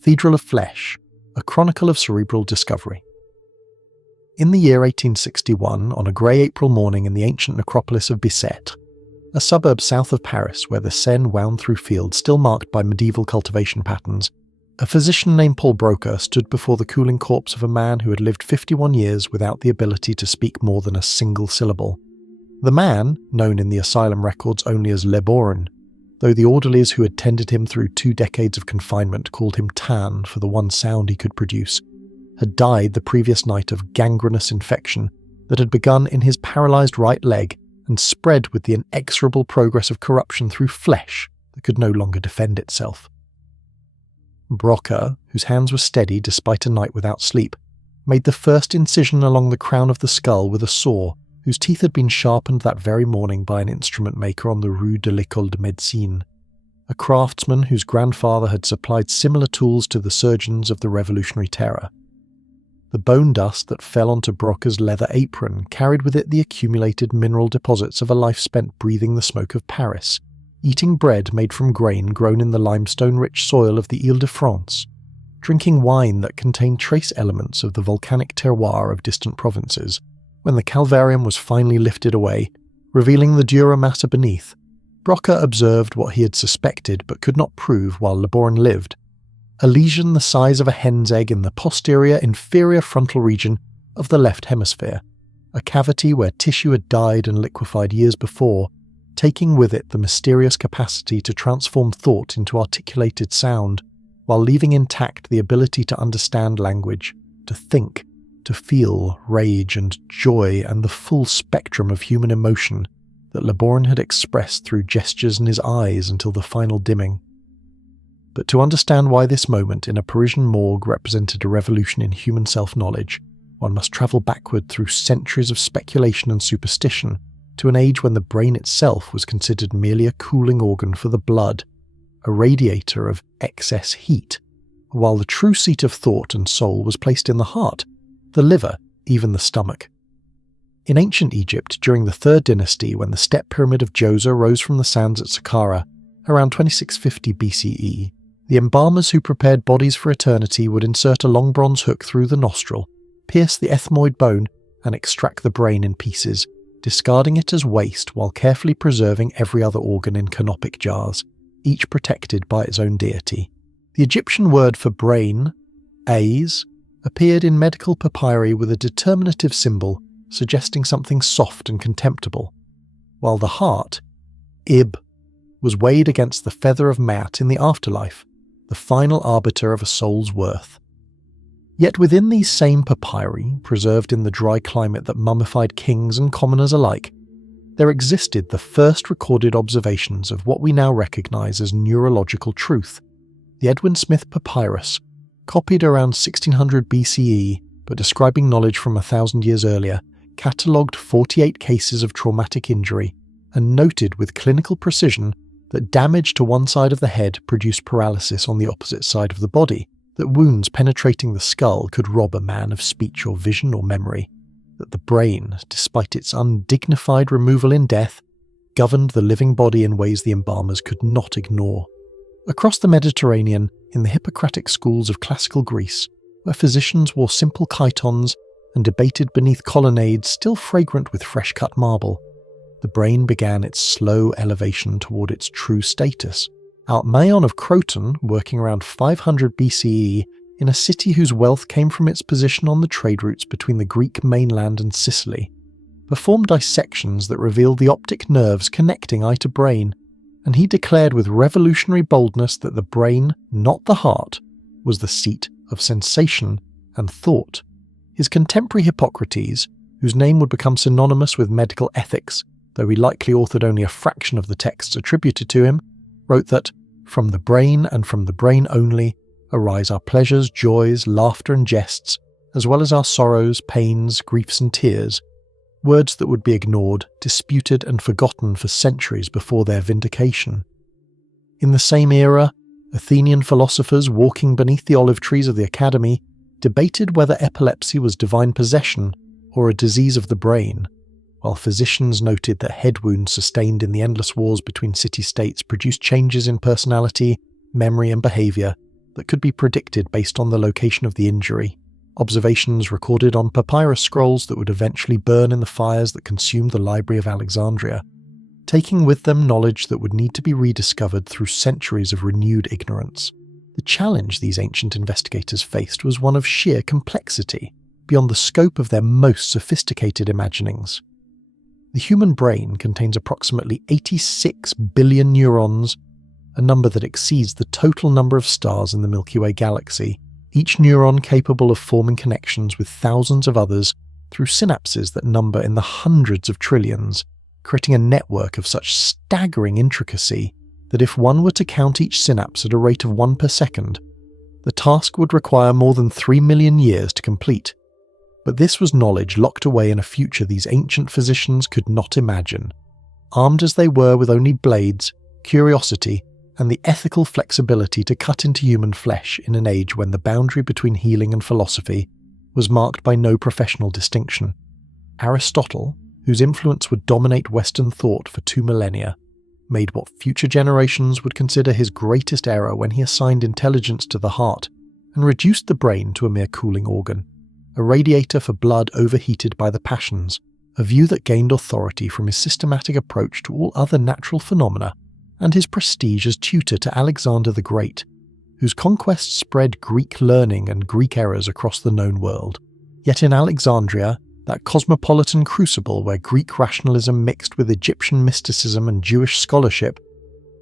Cathedral of Flesh, a chronicle of cerebral discovery. In the year 1861, on a grey April morning in the ancient necropolis of Bicêtre, a suburb south of Paris where the Seine wound through fields still marked by medieval cultivation patterns, a physician named Paul Broca stood before the cooling corpse of a man who had lived 51 years without the ability to speak more than a single syllable. The man, known in the asylum records only as Le Bourne, though the orderlies who had tended him through 2 decades of confinement called him Tan for the one sound he could produce, had died the previous night of gangrenous infection that had begun in his paralysed right leg and spread with the inexorable progress of corruption through flesh that could no longer defend itself. Broca, whose hands were steady despite a night without sleep, made the first incision along the crown of the skull with a saw whose teeth had been sharpened that very morning by an instrument maker on the Rue de l'École de Médecine, a craftsman whose grandfather had supplied similar tools to the surgeons of the Revolutionary Terror. The bone dust that fell onto Broca's leather apron carried with it the accumulated mineral deposits of a life spent breathing the smoke of Paris, eating bread made from grain grown in the limestone-rich soil of the Ile-de-France, drinking wine that contained trace elements of the volcanic terroir of distant provinces. When the calvarium was finally lifted away, revealing the dura matter beneath, Broca observed what he had suspected but could not prove while Le Bourne lived: a lesion the size of a hen's egg in the posterior inferior frontal region of the left hemisphere, a cavity where tissue had died and liquefied years before, taking with it the mysterious capacity to transform thought into articulated sound, while leaving intact the ability to understand language, to think, to feel rage and joy and the full spectrum of human emotion that Le Bourne had expressed through gestures in his eyes until the final dimming. But to understand why this moment in a Parisian morgue represented a revolution in human self-knowledge, one must travel backward through centuries of speculation and superstition to an age when the brain itself was considered merely a cooling organ for the blood, a radiator of excess heat, while the true seat of thought and soul was placed in the heart, the liver, even the stomach. In ancient Egypt, during the 3rd dynasty, when the step pyramid of Djoser rose from the sands at Saqqara, around 2650 BCE, the embalmers who prepared bodies for eternity would insert a long bronze hook through the nostril, pierce the ethmoid bone, and extract the brain in pieces, discarding it as waste while carefully preserving every other organ in canopic jars, each protected by its own deity. The Egyptian word for brain, Ais, appeared in medical papyri with a determinative symbol suggesting something soft and contemptible, while the heart, Ib, was weighed against the feather of Maat in the afterlife, the final arbiter of a soul's worth. Yet within these same papyri, preserved in the dry climate that mummified kings and commoners alike, there existed the first recorded observations of what we now recognise as neurological truth. The Edwin Smith Papyrus, copied around 1600 BCE but describing knowledge from 1,000 years earlier, catalogued 48 cases of traumatic injury and noted with clinical precision that damage to one side of the head produced paralysis on the opposite side of the body, that wounds penetrating the skull could rob a man of speech or vision or memory, that the brain, despite its undignified removal in death, governed the living body in ways the embalmers could not ignore. Across the Mediterranean, in the Hippocratic schools of classical Greece, where physicians wore simple chitons and debated beneath colonnades still fragrant with fresh-cut marble, the brain began its slow elevation toward its true status. Alcmaeon of Croton, working around 500 BCE, in a city whose wealth came from its position on the trade routes between the Greek mainland and Sicily, performed dissections that revealed the optic nerves connecting eye to brain, and he declared with revolutionary boldness that the brain, not the heart, was the seat of sensation and thought. His contemporary Hippocrates, whose name would become synonymous with medical ethics, though he likely authored only a fraction of the texts attributed to him, wrote that, "From the brain and from the brain only arise our pleasures, joys, laughter and jests, as well as our sorrows, pains, griefs and tears," words that would be ignored, disputed and forgotten for centuries before their vindication. In the same era, Athenian philosophers walking beneath the olive trees of the Academy debated whether epilepsy was divine possession or a disease of the brain, while physicians noted that head wounds sustained in the endless wars between city-states produced changes in personality, memory and behaviour that could be predicted based on the location of the injury, observations recorded on papyrus scrolls that would eventually burn in the fires that consumed the Library of Alexandria, taking with them knowledge that would need to be rediscovered through centuries of renewed ignorance. The challenge these ancient investigators faced was one of sheer complexity, beyond the scope of their most sophisticated imaginings. The human brain contains approximately 86 billion neurons, a number that exceeds the total number of stars in the Milky Way galaxy, each neuron capable of forming connections with thousands of others through synapses that number in the hundreds of trillions, creating a network of such staggering intricacy that if one were to count each synapse at a rate of 1 per second, the task would require more than 3 million years to complete. But this was knowledge locked away in a future these ancient physicians could not imagine. Armed as they were with only blades, curiosity, and the ethical flexibility to cut into human flesh in an age when the boundary between healing and philosophy was marked by no professional distinction, Aristotle, whose influence would dominate Western thought for 2 millennia, made what future generations would consider his greatest error when he assigned intelligence to the heart and reduced the brain to a mere cooling organ, a radiator for blood overheated by the passions, a view that gained authority from his systematic approach to all other natural phenomena and his prestige as tutor to Alexander the Great, whose conquests spread Greek learning and Greek errors across the known world. Yet in Alexandria, that cosmopolitan crucible where Greek rationalism mixed with Egyptian mysticism and Jewish scholarship,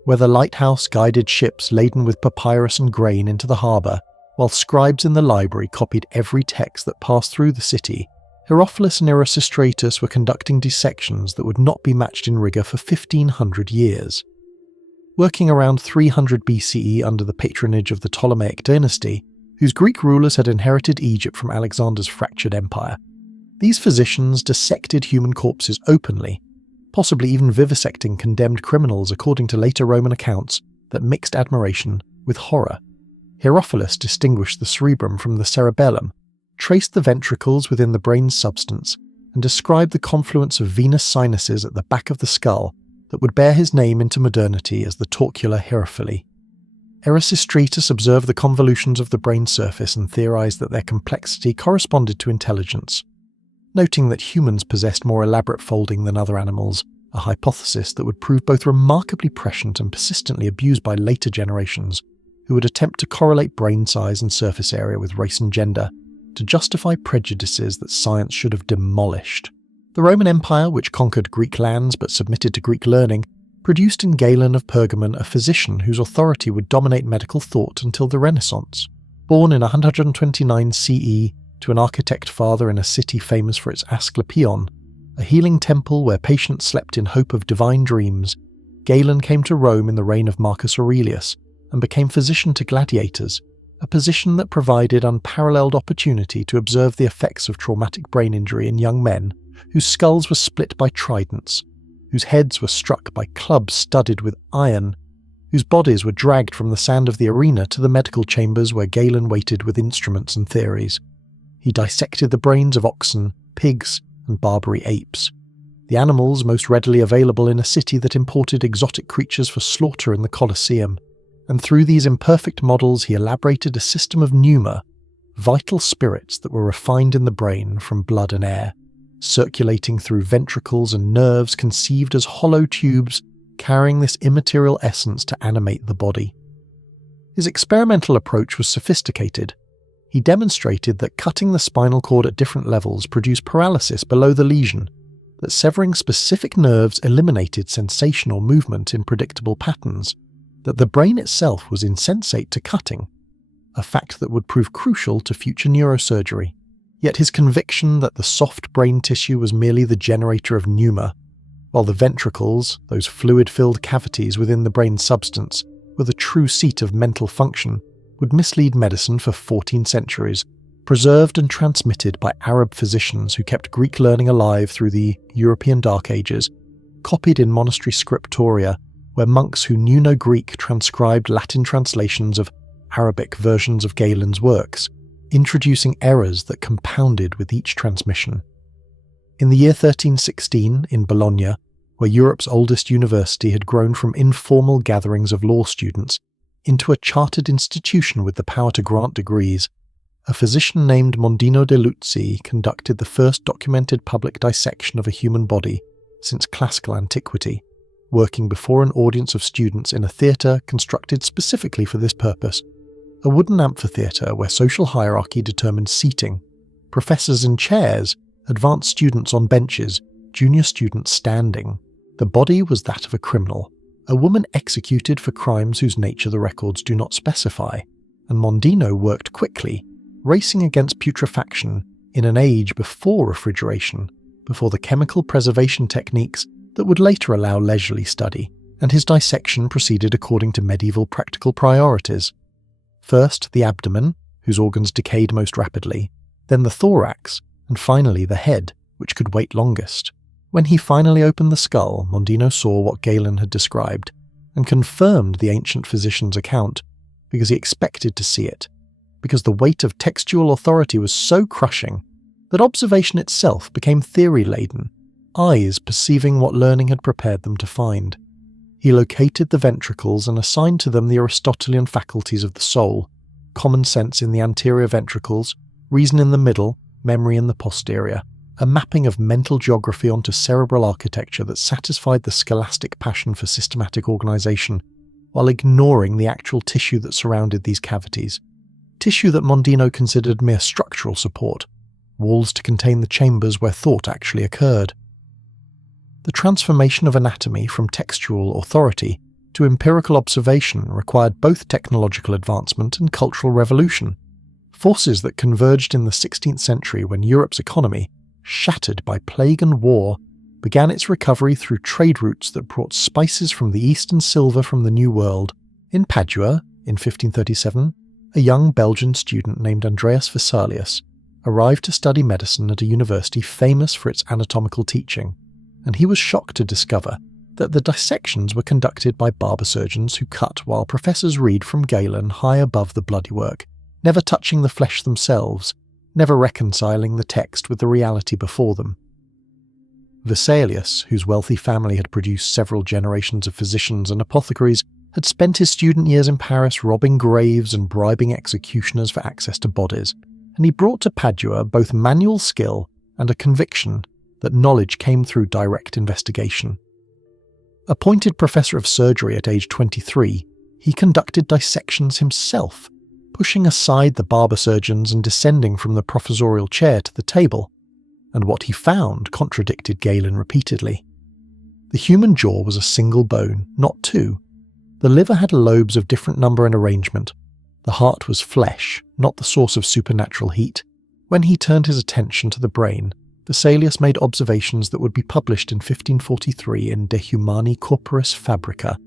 where the lighthouse guided ships laden with papyrus and grain into the harbour, while scribes in the library copied every text that passed through the city, Herophilus and Erasistratus were conducting dissections that would not be matched in rigour for 1,500 years. Working around 300 BCE under the patronage of the Ptolemaic dynasty, whose Greek rulers had inherited Egypt from Alexander's fractured empire, these physicians dissected human corpses openly, possibly even vivisecting condemned criminals according to later Roman accounts that mixed admiration with horror. Herophilus distinguished the cerebrum from the cerebellum, traced the ventricles within the brain's substance, and described the confluence of venous sinuses at the back of the skull that would bear his name into modernity as the torcular hierophily. Erasistratus observed the convolutions of the brain surface and theorized that their complexity corresponded to intelligence, noting that humans possessed more elaborate folding than other animals, a hypothesis that would prove both remarkably prescient and persistently abused by later generations, who would attempt to correlate brain size and surface area with race and gender to justify prejudices that science should have demolished. The Roman Empire, which conquered Greek lands but submitted to Greek learning, produced in Galen of Pergamon a physician whose authority would dominate medical thought until the Renaissance. Born in 129 CE to an architect father in a city famous for its Asclepion, a healing temple where patients slept in hope of divine dreams, Galen came to Rome in the reign of Marcus Aurelius and became physician to gladiators, a position that provided unparalleled opportunity to observe the effects of traumatic brain injury in young men whose skulls were split by tridents, whose heads were struck by clubs studded with iron, whose bodies were dragged from the sand of the arena to the medical chambers where Galen waited with instruments and theories. He dissected the brains of oxen, pigs, and Barbary apes, the animals most readily available in a city that imported exotic creatures for slaughter in the Colosseum, and through these imperfect models he elaborated a system of pneuma, vital spirits that were refined in the brain from blood and air, circulating through ventricles and nerves conceived as hollow tubes carrying this immaterial essence to animate the body. His experimental approach was sophisticated. He demonstrated that cutting the spinal cord at different levels produced paralysis below the lesion, that severing specific nerves eliminated sensation or movement in predictable patterns, that the brain itself was insensate to cutting, a fact that would prove crucial to future neurosurgery. Yet his conviction that the soft brain tissue was merely the generator of pneuma, while the ventricles, those fluid-filled cavities within the brain's substance, were the true seat of mental function, would mislead medicine for 14 centuries, preserved and transmitted by Arab physicians who kept Greek learning alive through the European Dark Ages, copied in monastery scriptoria, where monks who knew no Greek transcribed Latin translations of Arabic versions of Galen's works, introducing errors that compounded with each transmission. In the year 1316, in Bologna, where Europe's oldest university had grown from informal gatherings of law students, into a chartered institution with the power to grant degrees, a physician named Mondino de Luzzi conducted the first documented public dissection of a human body since classical antiquity, working before an audience of students in a theatre constructed specifically for this purpose, a wooden amphitheatre where social hierarchy determined seating, professors in chairs, advanced students on benches, junior students standing. The body was that of a criminal, a woman executed for crimes whose nature the records do not specify, and Mondino worked quickly, racing against putrefaction in an age before refrigeration, before the chemical preservation techniques that would later allow leisurely study, and his dissection proceeded according to medieval practical priorities. First the abdomen, whose organs decayed most rapidly, then the thorax, and finally the head, which could wait longest. When he finally opened the skull, Mondino saw what Galen had described, and confirmed the ancient physician's account, because he expected to see it, because the weight of textual authority was so crushing that observation itself became theory-laden, eyes perceiving what learning had prepared them to find. He located the ventricles and assigned to them the Aristotelian faculties of the soul, common sense in the anterior ventricles, reason in the middle, memory in the posterior, a mapping of mental geography onto cerebral architecture that satisfied the scholastic passion for systematic organization, while ignoring the actual tissue that surrounded these cavities, tissue that Mondino considered mere structural support, walls to contain the chambers where thought actually occurred. The transformation of anatomy from textual authority to empirical observation required both technological advancement and cultural revolution, forces that converged in the 16th century when Europe's economy, shattered by plague and war, began its recovery through trade routes that brought spices from the East and silver from the New World. In Padua, in 1537, a young Belgian student named Andreas Vesalius arrived to study medicine at a university famous for its anatomical teaching, and he was shocked to discover that the dissections were conducted by barber surgeons who cut while professors read from Galen high above the bloody work, never touching the flesh themselves, never reconciling the text with the reality before them. Vesalius, whose wealthy family had produced several generations of physicians and apothecaries, had spent his student years in Paris robbing graves and bribing executioners for access to bodies, and he brought to Padua both manual skill and a conviction that knowledge came through direct investigation. Appointed professor of surgery at age 23, he conducted dissections himself, pushing aside the barber surgeons and descending from the professorial chair to the table, and what he found contradicted Galen repeatedly. The human jaw was a single bone, not two. The liver had lobes of different number and arrangement. The heart was flesh, not the source of supernatural heat. When he turned his attention to the brain, Vesalius made observations that would be published in 1543 in De Humani Corporis Fabrica,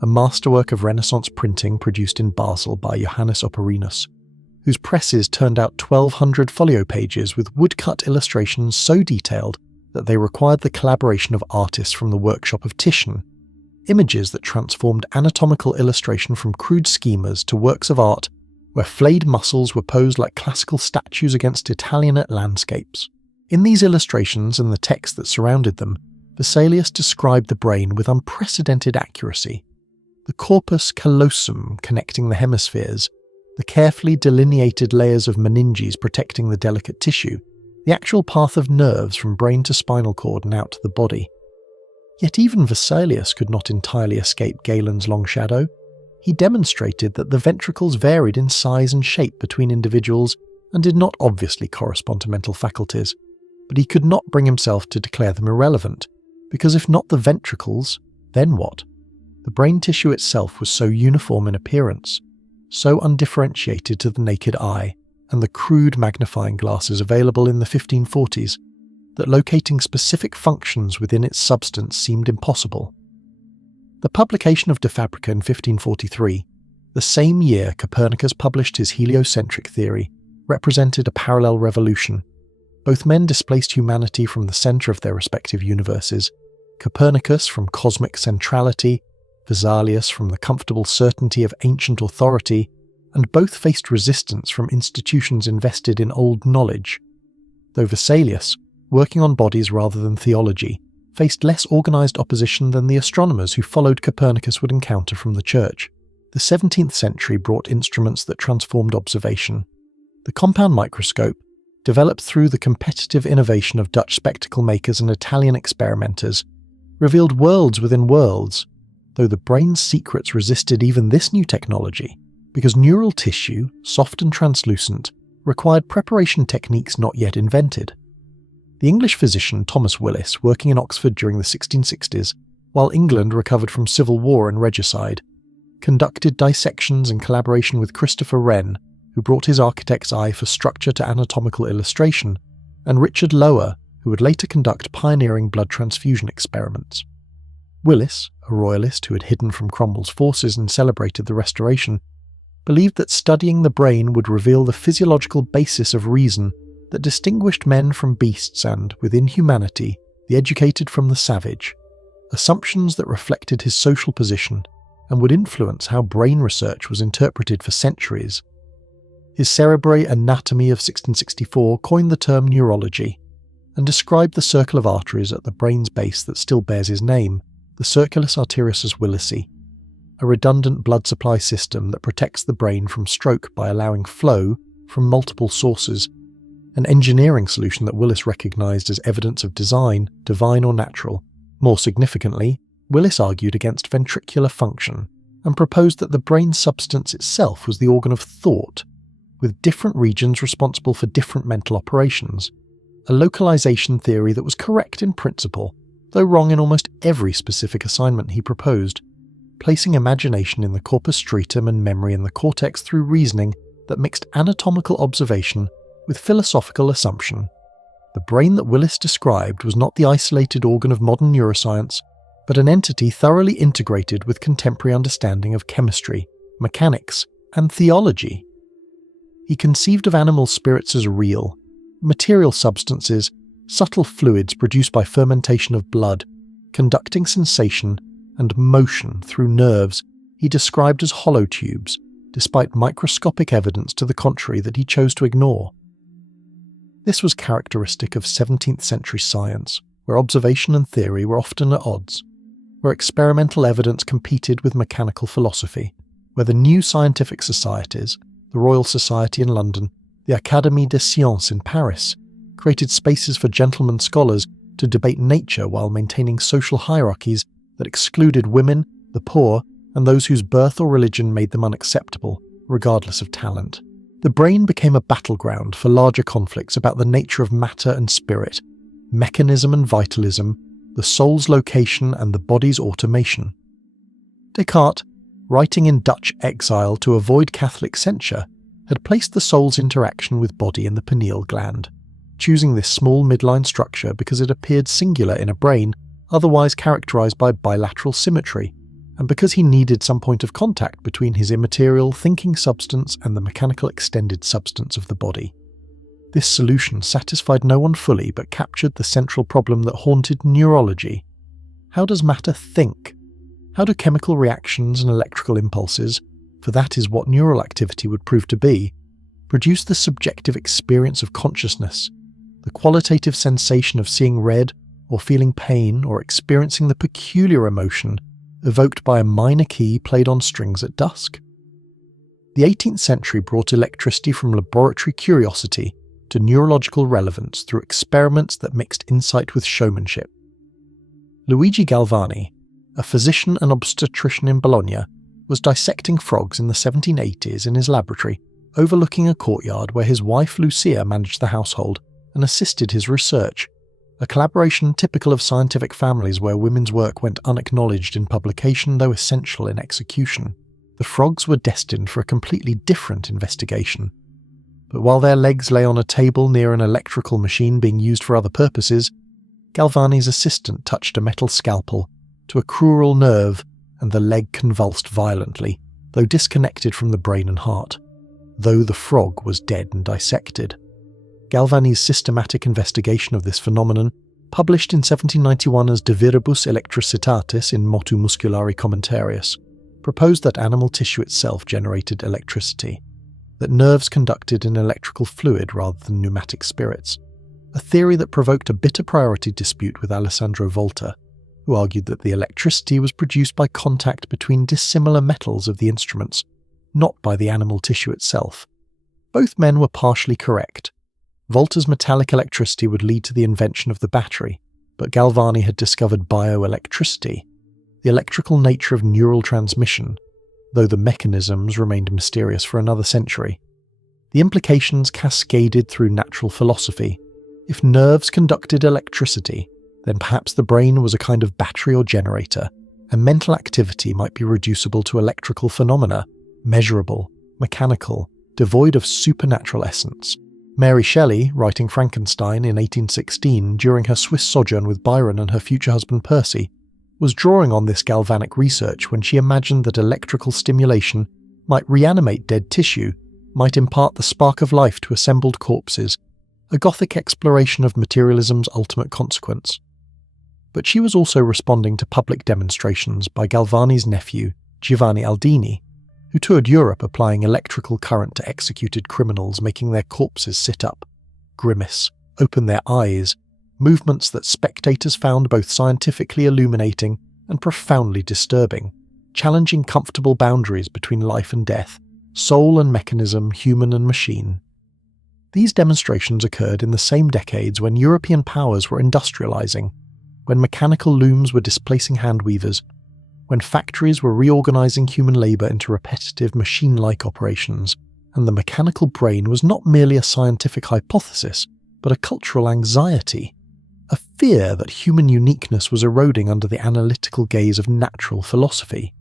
a masterwork of Renaissance printing produced in Basel by Johannes Operinus, whose presses turned out 1,200 folio pages with woodcut illustrations so detailed that they required the collaboration of artists from the workshop of Titian, images that transformed anatomical illustration from crude schemas to works of art where flayed muscles were posed like classical statues against Italianate landscapes. In these illustrations and the text that surrounded them, Vesalius described the brain with unprecedented accuracy. The corpus callosum connecting the hemispheres, the carefully delineated layers of meninges protecting the delicate tissue, the actual path of nerves from brain to spinal cord and out to the body. Yet even Vesalius could not entirely escape Galen's long shadow. He demonstrated that the ventricles varied in size and shape between individuals and did not obviously correspond to mental faculties, but he could not bring himself to declare them irrelevant, because if not the ventricles, then what? The brain tissue itself was so uniform in appearance, so undifferentiated to the naked eye, and the crude magnifying glasses available in the 1540s, that locating specific functions within its substance seemed impossible. The publication of De Fabrica in 1543, the same year Copernicus published his heliocentric theory, represented a parallel revolution. Both men displaced humanity from the centre of their respective universes, Copernicus from cosmic centrality, Vesalius from the comfortable certainty of ancient authority, and both faced resistance from institutions invested in old knowledge. Though Vesalius, working on bodies rather than theology, faced less organised opposition than the astronomers who followed Copernicus would encounter from the Church. The 17th century brought instruments that transformed observation. The compound microscope, developed through the competitive innovation of Dutch spectacle makers and Italian experimenters, revealed worlds within worlds, though the brain's secrets resisted even this new technology, because neural tissue, soft and translucent, required preparation techniques not yet invented. The English physician Thomas Willis, working in Oxford during the 1660s, while England recovered from civil war and regicide, conducted dissections in collaboration with Christopher Wren, who brought his architect's eye for structure to anatomical illustration, and Richard Lower, who would later conduct pioneering blood transfusion experiments. Willis, a royalist who had hidden from Cromwell's forces and celebrated the Restoration, believed that studying the brain would reveal the physiological basis of reason that distinguished men from beasts and, within humanity, the educated from the savage, assumptions that reflected his social position and would influence how brain research was interpreted for centuries. His Cerebrae Anatomy of 1664 coined the term neurology and described the circle of arteries at the brain's base that still bears his name, the Circulus arteriosus Willisi, a redundant blood supply system that protects the brain from stroke by allowing flow from multiple sources, an engineering solution that Willis recognized as evidence of design, divine or natural. More significantly, Willis argued against ventricular function and proposed that the brain substance itself was the organ of thought, with different regions responsible for different mental operations, a localization theory that was correct in principle, though wrong in almost every specific assignment he proposed, placing imagination in the corpus streatum and memory in the cortex through reasoning that mixed anatomical observation with philosophical assumption. The brain that Willis described was not the isolated organ of modern neuroscience, but an entity thoroughly integrated with contemporary understanding of chemistry, mechanics, and theology. He conceived of animal spirits as real, material substances, subtle fluids produced by fermentation of blood, conducting sensation and motion through nerves he described as hollow tubes, despite microscopic evidence to the contrary that he chose to ignore. This was characteristic of 17th century science, where observation and theory were often at odds, where experimental evidence competed with mechanical philosophy, where the new scientific societies, the Royal Society in London, the Académie des Sciences in Paris, created spaces for gentlemen scholars to debate nature while maintaining social hierarchies that excluded women, the poor, and those whose birth or religion made them unacceptable, regardless of talent. The brain became a battleground for larger conflicts about the nature of matter and spirit, mechanism and vitalism, the soul's location and the body's automation. Descartes, writing in Dutch exile to avoid Catholic censure, had placed the soul's interaction with body in the pineal gland, choosing this small midline structure because it appeared singular in a brain otherwise characterized by bilateral symmetry, and because he needed some point of contact between his immaterial thinking substance and the mechanical extended substance of the body. This solution satisfied no one fully but captured the central problem that haunted neurology. How does matter think? How do chemical reactions and electrical impulses, for that is what neural activity would prove to be, produce the subjective experience of consciousness, the qualitative sensation of seeing red or feeling pain or experiencing the peculiar emotion evoked by a minor key played on strings at dusk? The 18th century brought electricity from laboratory curiosity to neurological relevance through experiments that mixed insight with showmanship. Luigi Galvani, a physician and obstetrician in Bologna, was dissecting frogs in the 1780s in his laboratory, overlooking a courtyard where his wife Lucia managed the household and assisted his research, a collaboration typical of scientific families where women's work went unacknowledged in publication though essential in execution. The frogs were destined for a completely different investigation. But while their legs lay on a table near an electrical machine being used for other purposes, Galvani's assistant touched a metal scalpel to a crural nerve and the leg convulsed violently, though disconnected from the brain and heart, though the frog was dead and dissected. Galvani's systematic investigation of this phenomenon, published in 1791 as De Viribus Electricitatis in Motu Musculari Commentarius, proposed that animal tissue itself generated electricity, that nerves conducted an electrical fluid rather than pneumatic spirits, a theory that provoked a bitter priority dispute with Alessandro Volta, who argued that the electricity was produced by contact between dissimilar metals of the instruments, not by the animal tissue itself. Both men were partially correct. Volta's metallic electricity would lead to the invention of the battery, but Galvani had discovered bioelectricity, the electrical nature of neural transmission, though the mechanisms remained mysterious for another century. The implications cascaded through natural philosophy. If nerves conducted electricity, then perhaps the brain was a kind of battery or generator, and mental activity might be reducible to electrical phenomena, measurable, mechanical, devoid of supernatural essence. Mary Shelley, writing Frankenstein in 1816 during her Swiss sojourn with Byron and her future husband Percy, was drawing on this galvanic research when she imagined that electrical stimulation might reanimate dead tissue, might impart the spark of life to assembled corpses, a Gothic exploration of materialism's ultimate consequence. But she was also responding to public demonstrations by Galvani's nephew, Giovanni Aldini, who toured Europe applying electrical current to executed criminals, making their corpses sit up, grimace, open their eyes, movements that spectators found both scientifically illuminating and profoundly disturbing, challenging comfortable boundaries between life and death, soul and mechanism, human and machine. These demonstrations occurred in the same decades when European powers were industrializing, when mechanical looms were displacing handweavers, when factories were reorganizing human labor into repetitive machine-like operations, and the mechanical brain was not merely a scientific hypothesis, but a cultural anxiety, a fear that human uniqueness was eroding under the analytical gaze of natural philosophy.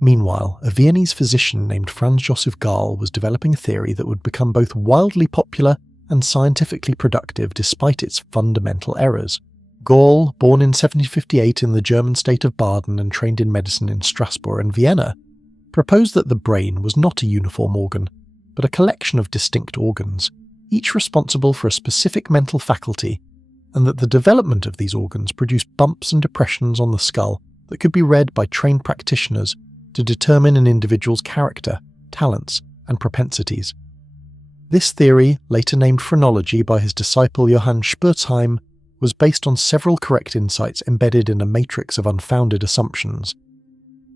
Meanwhile, a Viennese physician named Franz Joseph Gall was developing a theory that would become both wildly popular and scientifically productive despite its fundamental errors. Gall, born in 1758 in the German state of Baden and trained in medicine in Strasbourg and Vienna, proposed that the brain was not a uniform organ, but a collection of distinct organs, each responsible for a specific mental faculty, and that the development of these organs produced bumps and depressions on the skull that could be read by trained practitioners to determine an individual's character, talents, and propensities. This theory, later named phrenology by his disciple Johann Spurzheim, was based on several correct insights embedded in a matrix of unfounded assumptions.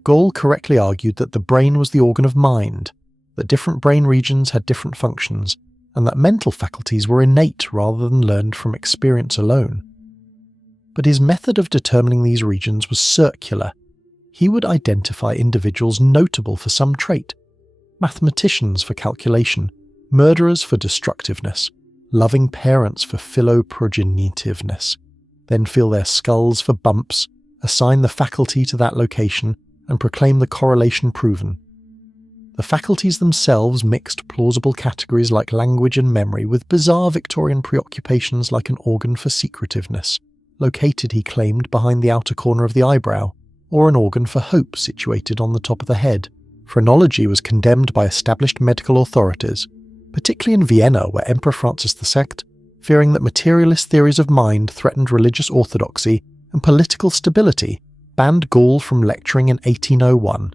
Gall correctly argued that the brain was the organ of mind, that different brain regions had different functions, and that mental faculties were innate rather than learned from experience alone. But his method of determining these regions was circular. He would identify individuals notable for some trait, mathematicians for calculation, murderers for destructiveness, loving parents for philoprogenitiveness, then feel their skulls for bumps, assign the faculty to that location, and proclaim the correlation proven. The faculties themselves mixed plausible categories like language and memory with bizarre Victorian preoccupations like an organ for secretiveness, located, he claimed, behind the outer corner of the eyebrow, or an organ for hope situated on the top of the head. Phrenology was condemned by established medical authorities, particularly in Vienna, where Emperor Francis II, fearing that materialist theories of mind threatened religious orthodoxy and political stability, banned Gall from lecturing in 1801.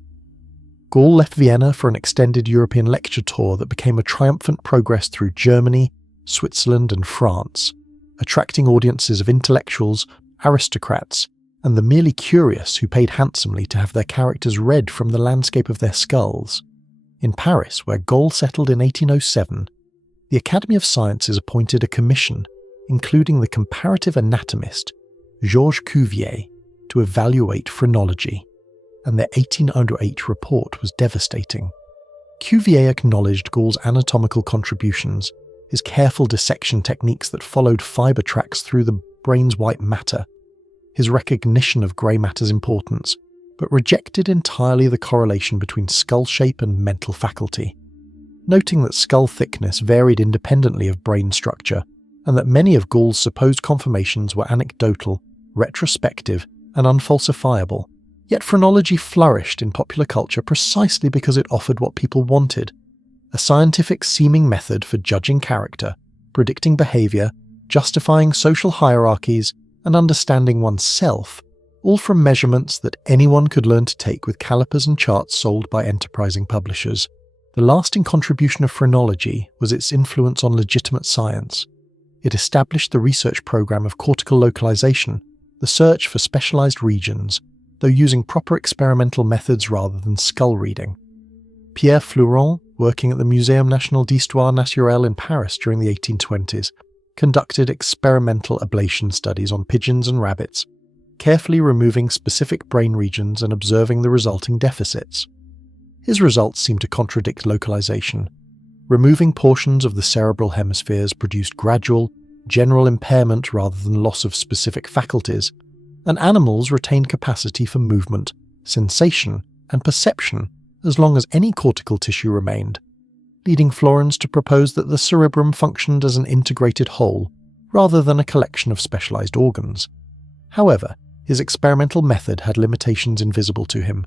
Gall left Vienna for an extended European lecture tour that became a triumphant progress through Germany, Switzerland, and France, attracting audiences of intellectuals, aristocrats, and the merely curious who paid handsomely to have their characters read from the landscape of their skulls. In Paris, where Gall settled in 1807, the Academy of Sciences appointed a commission, including the comparative anatomist Georges Cuvier, to evaluate phrenology, and their 1808 report was devastating. Cuvier acknowledged Gall's anatomical contributions, his careful dissection techniques that followed fibre tracks through the brain's white matter, his recognition of grey matter's importance, but rejected entirely the correlation between skull shape and mental faculty, noting that skull thickness varied independently of brain structure, and that many of Gall's supposed confirmations were anecdotal, retrospective, and unfalsifiable. Yet phrenology flourished in popular culture precisely because it offered what people wanted: a scientific-seeming method for judging character, predicting behaviour, justifying social hierarchies, and understanding oneself, all from measurements that anyone could learn to take with calipers and charts sold by enterprising publishers. The lasting contribution of phrenology was its influence on legitimate science. It established the research program of cortical localization, the search for specialized regions, though using proper experimental methods rather than skull reading. Pierre Fleuron, working at the Muséum National d'Histoire Naturelle in Paris during the 1820s, conducted experimental ablation studies on pigeons and rabbits, carefully removing specific brain regions and observing the resulting deficits. His results seemed to contradict localization. Removing portions of the cerebral hemispheres produced gradual, general impairment rather than loss of specific faculties, and animals retained capacity for movement, sensation, and perception as long as any cortical tissue remained, leading Flourens to propose that the cerebrum functioned as an integrated whole rather than a collection of specialized organs. However, his experimental method had limitations invisible to him.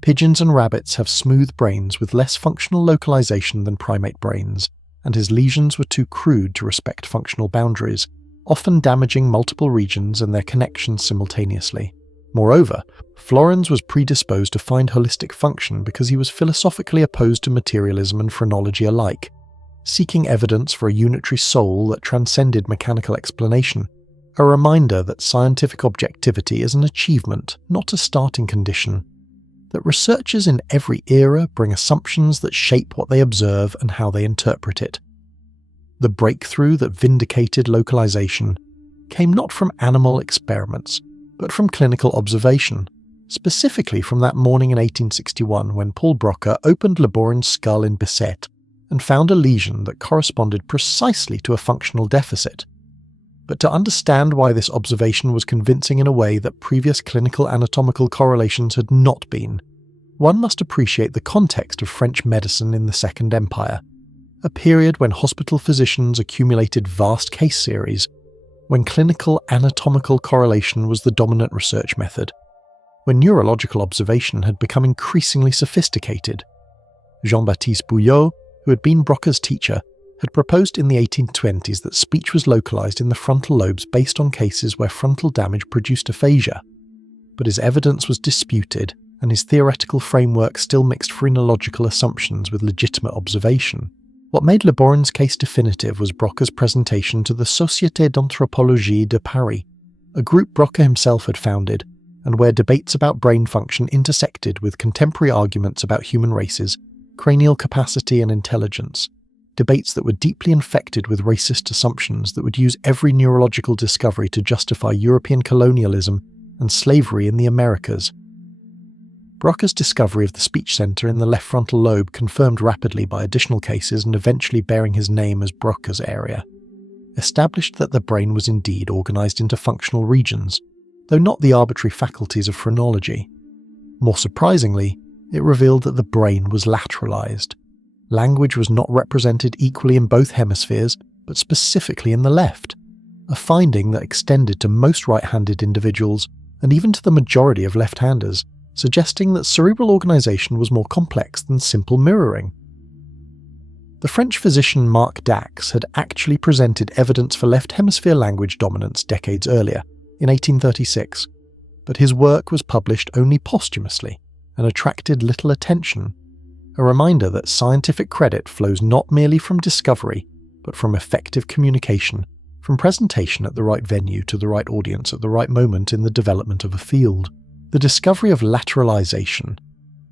Pigeons and rabbits have smooth brains with less functional localization than primate brains, and his lesions were too crude to respect functional boundaries, often damaging multiple regions and their connections simultaneously. Moreover, Flourens was predisposed to find holistic function because he was philosophically opposed to materialism and phrenology alike, seeking evidence for a unitary soul that transcended mechanical explanation, a reminder that scientific objectivity is an achievement, not a starting condition, that researchers in every era bring assumptions that shape what they observe and how they interpret it. The breakthrough that vindicated localization came not from animal experiments, but from clinical observation, specifically from that morning in 1861 when Paul Broca opened Laborin's skull in Bicêtre and found a lesion that corresponded precisely to a functional deficit. But to understand why this observation was convincing in a way that previous clinical anatomical correlations had not been, one must appreciate the context of French medicine in the Second Empire, a period when hospital physicians accumulated vast case series, when clinical anatomical correlation was the dominant research method, when neurological observation had become increasingly sophisticated. Jean-Baptiste Bouillot, who had been Broca's teacher, had proposed in the 1820s that speech was localized in the frontal lobes based on cases where frontal damage produced aphasia. But his evidence was disputed, and his theoretical framework still mixed phrenological assumptions with legitimate observation. What made Laborin's case definitive was Broca's presentation to the Société d'Anthropologie de Paris, a group Broca himself had founded, and where debates about brain function intersected with contemporary arguments about human races, cranial capacity and intelligence, debates that were deeply infected with racist assumptions that would use every neurological discovery to justify European colonialism and slavery in the Americas. Broca's discovery of the speech center in the left frontal lobe, confirmed rapidly by additional cases and eventually bearing his name as Broca's area, established that the brain was indeed organized into functional regions, though not the arbitrary faculties of phrenology. More surprisingly, it revealed that the brain was lateralized. Language was not represented equally in both hemispheres, but specifically in the left, a finding that extended to most right-handed individuals and even to the majority of left-handers, suggesting that cerebral organization was more complex than simple mirroring. The French physician Marc Dax had actually presented evidence for left hemisphere language dominance decades earlier, in 1836, but his work was published only posthumously and attracted little attention, a reminder that scientific credit flows not merely from discovery, but from effective communication, from presentation at the right venue to the right audience at the right moment in the development of a field. The discovery of lateralization,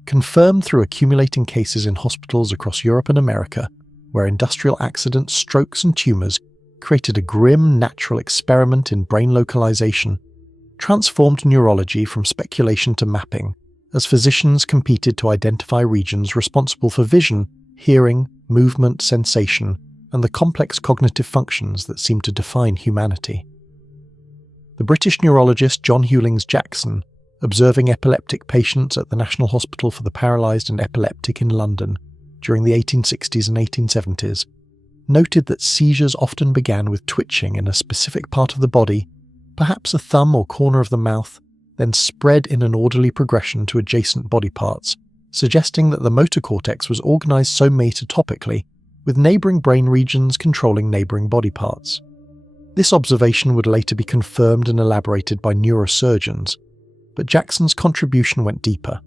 confirmed through accumulating cases in hospitals across Europe and America, where industrial accidents, strokes and tumours created a grim natural experiment in brain localization, transformed neurology from speculation to mapping, as physicians competed to identify regions responsible for vision, hearing, movement, sensation, and the complex cognitive functions that seem to define humanity. The British neurologist John Hewlings Jackson, observing epileptic patients at the National Hospital for the Paralysed and Epileptic in London during the 1860s and 1870s, noted that seizures often began with twitching in a specific part of the body, perhaps a thumb or corner of the mouth, then spread in an orderly progression to adjacent body parts, suggesting that the motor cortex was organized so metatopically, with neighboring brain regions controlling neighboring body parts. This observation would later be confirmed and elaborated by neurosurgeons, but Jackson's contribution went deeper.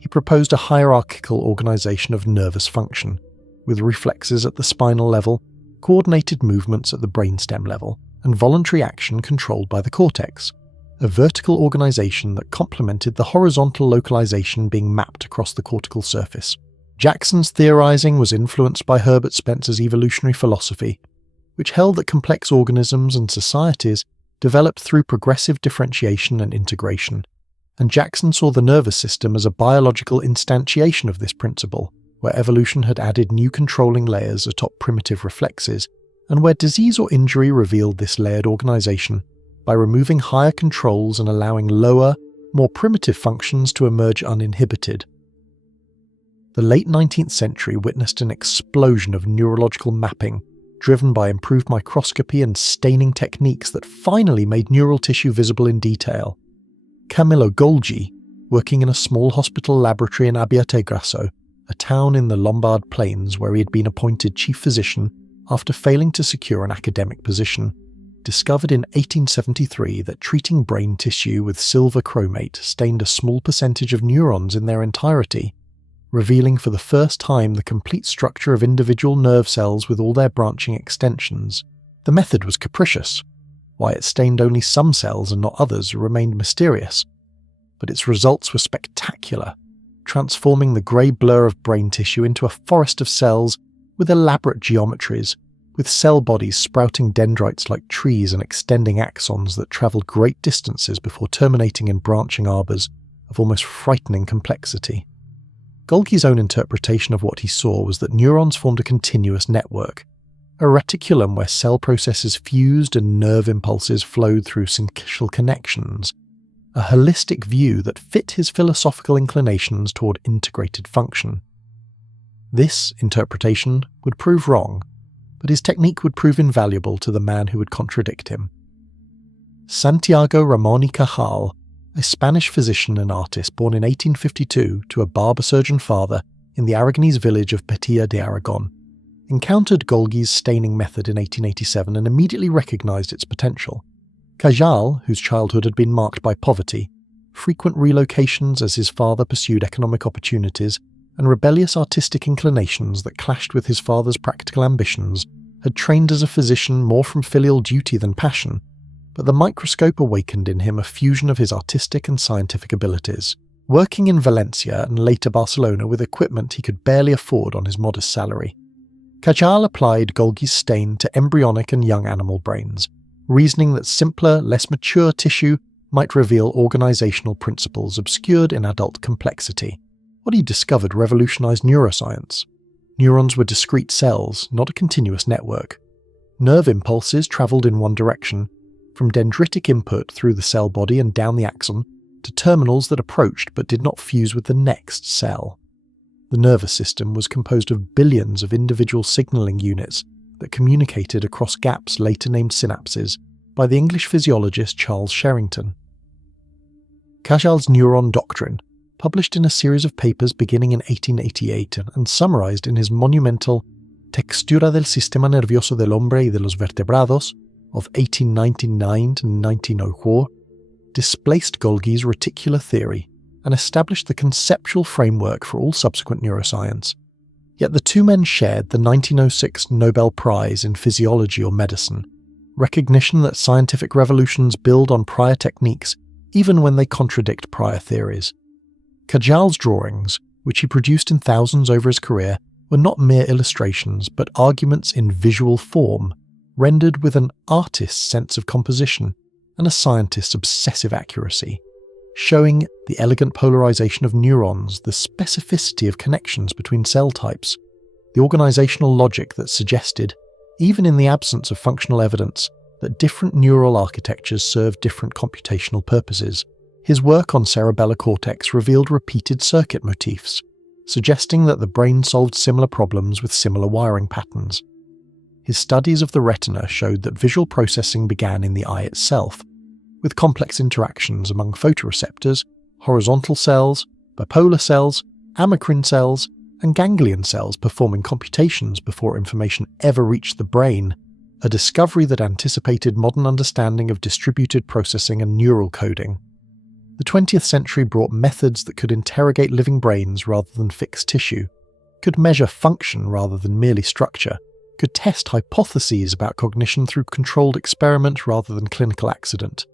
He proposed a hierarchical organization of nervous function, with reflexes at the spinal level, coordinated movements at the brainstem level, and voluntary action controlled by the cortex. a vertical organization that complemented the horizontal localization being mapped across the cortical surface. Jackson's theorizing was influenced by Herbert Spencer's evolutionary philosophy, which held that complex organisms and societies developed through progressive differentiation and integration, and Jackson saw the nervous system as a biological instantiation of this principle, where evolution had added new controlling layers atop primitive reflexes, and where disease or injury revealed this layered organization by removing higher controls and allowing lower, more primitive functions to emerge uninhibited. The late 19th century witnessed an explosion of neurological mapping, driven by improved microscopy and staining techniques that finally made neural tissue visible in detail. Camillo Golgi, working in a small hospital laboratory in Abbiategrasso, a town in the Lombard Plains where he had been appointed chief physician after failing to secure an academic position, discovered in 1873 that treating brain tissue with silver chromate stained a small percentage of neurons in their entirety, revealing for the first time the complete structure of individual nerve cells with all their branching extensions. The method was capricious. Why it stained only some cells and not others remained mysterious, but its results were spectacular, transforming the grey blur of brain tissue into a forest of cells with elaborate geometries, with cell bodies sprouting dendrites like trees and extending axons that travelled great distances before terminating in branching arbours of almost frightening complexity. Golgi's own interpretation of what he saw was that neurons formed a continuous network, a reticulum where cell processes fused and nerve impulses flowed through syncytial connections, a holistic view that fit his philosophical inclinations toward integrated function. This interpretation would prove wrong, but his technique would prove invaluable to the man who would contradict him. Santiago Ramón y Cajal, a Spanish physician and artist born in 1852 to a barber surgeon father in the Aragonese village of Petilla de Aragon, encountered Golgi's staining method in 1887 and immediately recognized its potential. Cajal, whose childhood had been marked by poverty, frequent relocations as his father pursued economic opportunities, and rebellious artistic inclinations that clashed with his father's practical ambitions, had trained as a physician more from filial duty than passion, but the microscope awakened in him a fusion of his artistic and scientific abilities. Working in Valencia and later Barcelona with equipment he could barely afford on his modest salary, Cajal applied Golgi's stain to embryonic and young animal brains, reasoning that simpler, less mature tissue might reveal organizational principles obscured in adult complexity. What he discovered revolutionized neuroscience. Neurons were discrete cells, not a continuous network. Nerve impulses traveled in one direction, from dendritic input through the cell body and down the axon, to terminals that approached but did not fuse with the next cell. The nervous system was composed of billions of individual signaling units that communicated across gaps later named synapses by the English physiologist Charles Sherrington. Cajal's neuron doctrine, published in a series of papers beginning in 1888 and summarized in his monumental Textura del Sistema Nervioso del Hombre y de los Vertebrados of 1899 to 1904, displaced Golgi's reticular theory and established the conceptual framework for all subsequent neuroscience. Yet the two men shared the 1906 Nobel Prize in Physiology or Medicine, recognition that scientific revolutions build on prior techniques even when they contradict prior theories. Cajal's drawings, which he produced in thousands over his career, were not mere illustrations but arguments in visual form, rendered with an artist's sense of composition and a scientist's obsessive accuracy, showing the elegant polarization of neurons, the specificity of connections between cell types, the organizational logic that suggested, even in the absence of functional evidence, that different neural architectures serve different computational purposes. His work on cerebellar cortex revealed repeated circuit motifs, suggesting that the brain solved similar problems with similar wiring patterns. His studies of the retina showed that visual processing began in the eye itself, with complex interactions among photoreceptors, horizontal cells, bipolar cells, amacrine cells, and ganglion cells performing computations before information ever reached the brain, a discovery that anticipated modern understanding of distributed processing and neural coding. The 20th century brought methods that could interrogate living brains rather than fixed tissue, could measure function rather than merely structure, could test hypotheses about cognition through controlled experiment rather than clinical accident.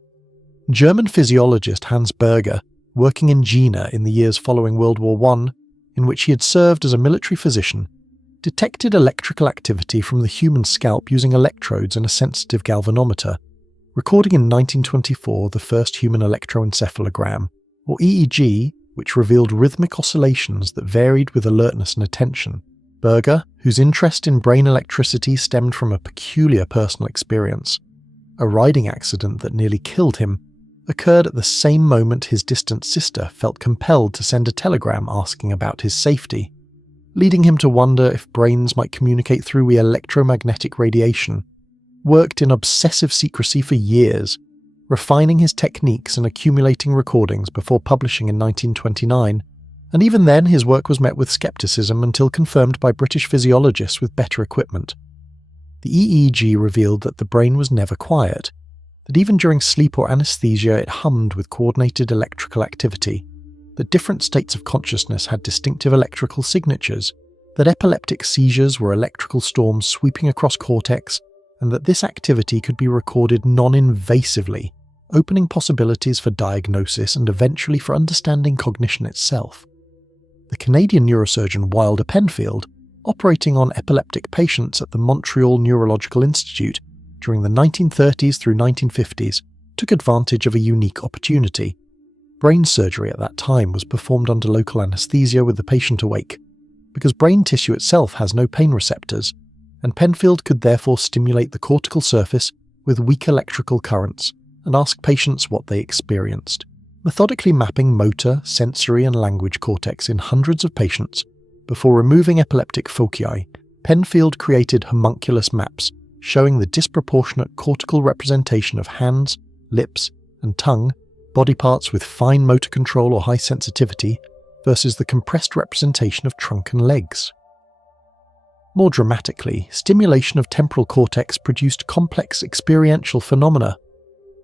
German physiologist Hans Berger, working in Jena in the years following World War I, in which he had served as a military physician, detected electrical activity from the human scalp using electrodes and a sensitive galvanometer, recording in 1924 the first human electroencephalogram, or EEG, which revealed rhythmic oscillations that varied with alertness and attention. Berger, whose interest in brain electricity stemmed from a peculiar personal experience, a riding accident that nearly killed him, occurred at the same moment his distant sister felt compelled to send a telegram asking about his safety, leading him to wonder if brains might communicate through electromagnetic radiation. Worked in obsessive secrecy for years, refining his techniques and accumulating recordings before publishing in 1929, and even then his work was met with skepticism until confirmed by British physiologists with better equipment. The EEG revealed that the brain was never quiet, that even during sleep or anesthesia it hummed with coordinated electrical activity, that different states of consciousness had distinctive electrical signatures, that epileptic seizures were electrical storms sweeping across cortex, and that this activity could be recorded non-invasively, opening possibilities for diagnosis and eventually for understanding cognition itself. The Canadian neurosurgeon Wilder Penfield, operating on epileptic patients at the Montreal Neurological Institute during the 1930s through 1950s, took advantage of a unique opportunity. Brain surgery at that time was performed under local anesthesia with the patient awake, because brain tissue itself has no pain receptors, and Penfield could therefore stimulate the cortical surface with weak electrical currents and ask patients what they experienced. Methodically mapping motor, sensory and language cortex in hundreds of patients, before removing epileptic foci, Penfield created homunculus maps showing the disproportionate cortical representation of hands, lips and tongue, body parts with fine motor control or high sensitivity, versus the compressed representation of trunk and legs. More dramatically, stimulation of temporal cortex produced complex experiential phenomena.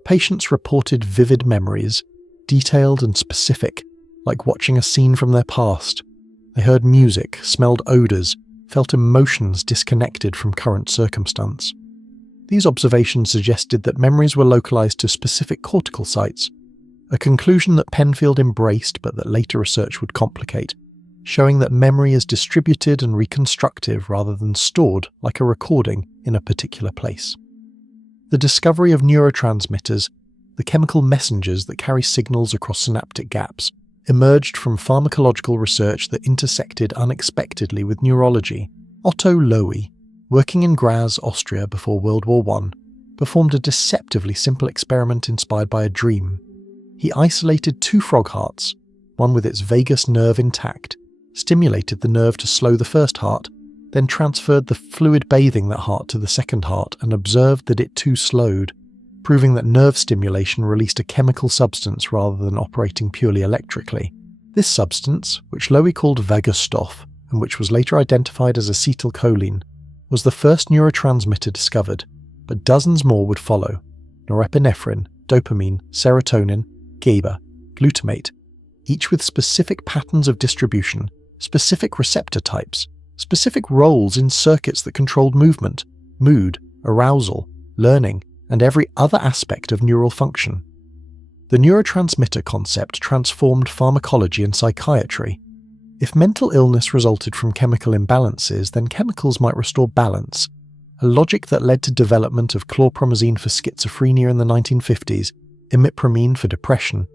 Patients reported vivid memories, detailed and specific, like watching a scene from their past. They heard music, smelled odours, felt emotions disconnected from current circumstance. These observations suggested that memories were localised to specific cortical sites, a conclusion that Penfield embraced but that later research would complicate, showing that memory is distributed and reconstructive rather than stored like a recording in a particular place. The discovery of neurotransmitters, the chemical messengers that carry signals across synaptic gaps, emerged from pharmacological research that intersected unexpectedly with neurology. Otto Lowy, working in Graz, Austria before World War I, performed a deceptively simple experiment inspired by a dream. He isolated two frog hearts, one with its vagus nerve intact, stimulated the nerve to slow the first heart, then transferred the fluid bathing that heart to the second heart and observed that it too slowed, proving that nerve stimulation released a chemical substance rather than operating purely electrically. This substance, which Lowy called Vagusstoff, and which was later identified as acetylcholine, was the first neurotransmitter discovered, but dozens more would follow: norepinephrine, dopamine, serotonin, GABA, glutamate, each with specific patterns of distribution, specific receptor types, specific roles in circuits that controlled movement, mood, arousal, learning, and every other aspect of neural function. The neurotransmitter concept transformed pharmacology and psychiatry. If mental illness resulted from chemical imbalances, then chemicals might restore balance, a logic that led to development of chlorpromazine for schizophrenia in the 1950s, imipramine for depression,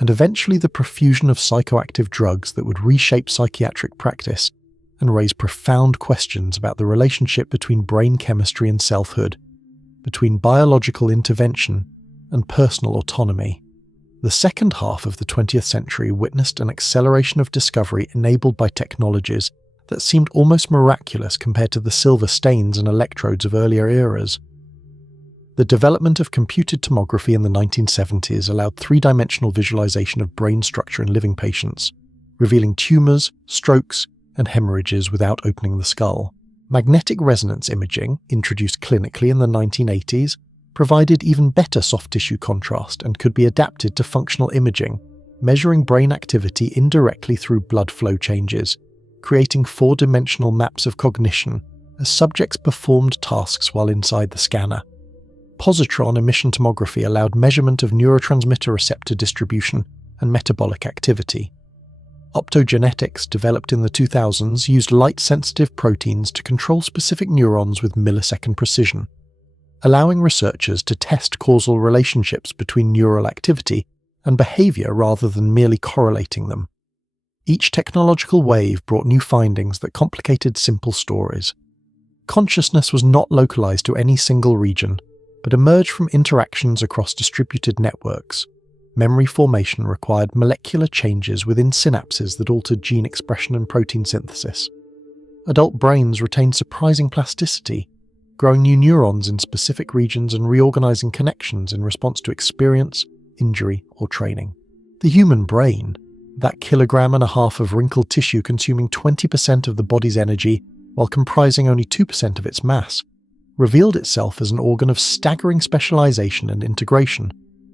and eventually the profusion of psychoactive drugs that would reshape psychiatric practice and raise profound questions about the relationship between brain chemistry and selfhood, between biological intervention and personal autonomy. The second half of the 20th century witnessed an acceleration of discovery enabled by technologies that seemed almost miraculous compared to the silver stains and electrodes of earlier eras. The development of computed tomography in the 1970s allowed three-dimensional visualization of brain structure in living patients, revealing tumours, strokes, and hemorrhages without opening the skull. Magnetic resonance imaging, introduced clinically in the 1980s, provided even better soft tissue contrast and could be adapted to functional imaging, measuring brain activity indirectly through blood flow changes, creating four-dimensional maps of cognition as subjects performed tasks while inside the scanner. positron emission tomography allowed measurement of neurotransmitter receptor distribution and metabolic activity. Optogenetics, developed in the 2000s, used light-sensitive proteins to control specific neurons with millisecond precision, allowing researchers to test causal relationships between neural activity and behavior rather than merely correlating them. Each technological wave brought new findings that complicated simple stories. Consciousness was not localized to any single region, but emerged from interactions across distributed networks. Memory formation required molecular changes within synapses that altered gene expression and protein synthesis. Adult brains retained surprising plasticity, growing new neurons in specific regions and reorganizing connections in response to experience, injury, or training. The human brain, that 1.5 kilograms of wrinkled tissue consuming 20% of the body's energy while comprising only 2% of its mass, revealed itself as an organ of staggering specialization and integration,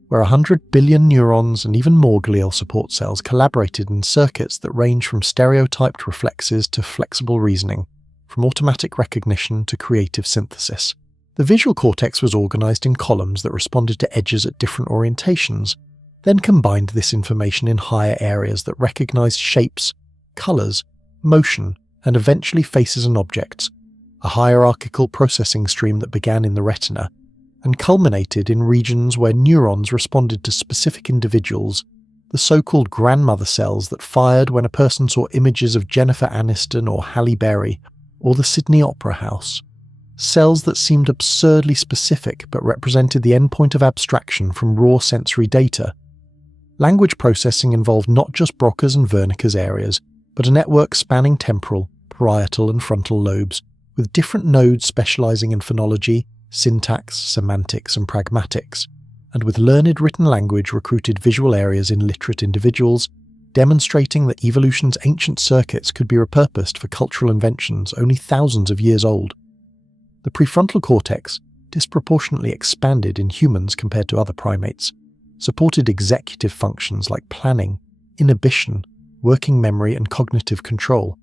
where 100 billion neurons and even more glial support cells collaborated in circuits that range from stereotyped reflexes to flexible reasoning, from automatic recognition to creative synthesis. The visual cortex was organized in columns that responded to edges at different orientations, then combined this information in higher areas that recognized shapes, colors, motion, and eventually faces and objects, a hierarchical processing stream that began in the retina and culminated in regions where neurons responded to specific individuals, the so-called grandmother cells that fired when a person saw images of Jennifer Aniston or Halle Berry or the Sydney Opera House. Cells that seemed absurdly specific but represented the endpoint of abstraction from raw sensory data. Language processing involved not just Broca's and Wernicke's areas, but a network spanning temporal, parietal and frontal lobes, with different nodes specializing in phonology, syntax, semantics and pragmatics, and with learned written language recruited visual areas in literate individuals, demonstrating that evolution's ancient circuits could be repurposed for cultural inventions only thousands of years old. The prefrontal cortex, disproportionately expanded in humans compared to other primates, supported executive functions like planning, inhibition, working memory and cognitive control,